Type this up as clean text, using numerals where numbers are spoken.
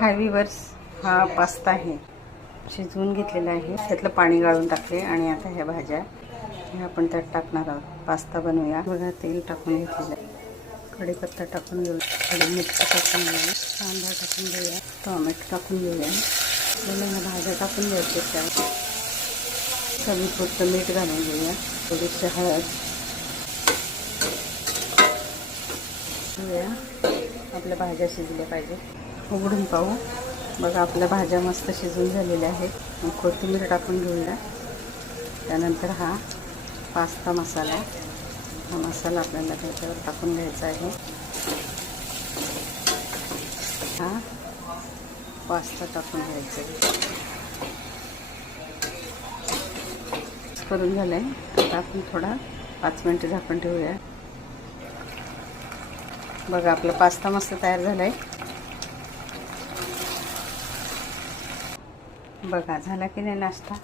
हाय viewers, हा pasta आहे, शिजवून घेतलेला आहे. त्यातलं पाणी गाळून टाकले आणि आता ह्या भाज्या ह्या आपण त्यात टाकणार आहोत. पास्ता बनवूया. बघा, तेल टाकून घेतलेलं आहे. कढीपत्ता टाकून घेऊया, थोडी मिरची टाकून घेऊया, कांदा टाकून घेऊया, टोमॅटो टाकून घेऊया. ह्या भाज्या टाकून घ्यायच्या. त्यात चवीपुरतं मीठ घालून घेऊया, थोडीशी हळद घेऊया. आपल्या भाज्या शिजल्या पाहिजे. उघडून पाहू. बघा, आपल्या भाज्या मस्त शिजून झालेल्या आहेत. मग कोथिंबीर टाकून घेऊया. त्यानंतर हा पास्ता मसाला, हा मसाला आपल्याला त्याच्यावर टाकून घ्यायचा आहे. हा पास्ता टाकून घ्यायचा आहे. करून झालं आहे. आता आपण थोडा 5 मिनटं झाकण ठेवूया. बघा, आपला पास्ता मस्त तयार झाला आहे. बघा, झाला की नाही नाश्ता.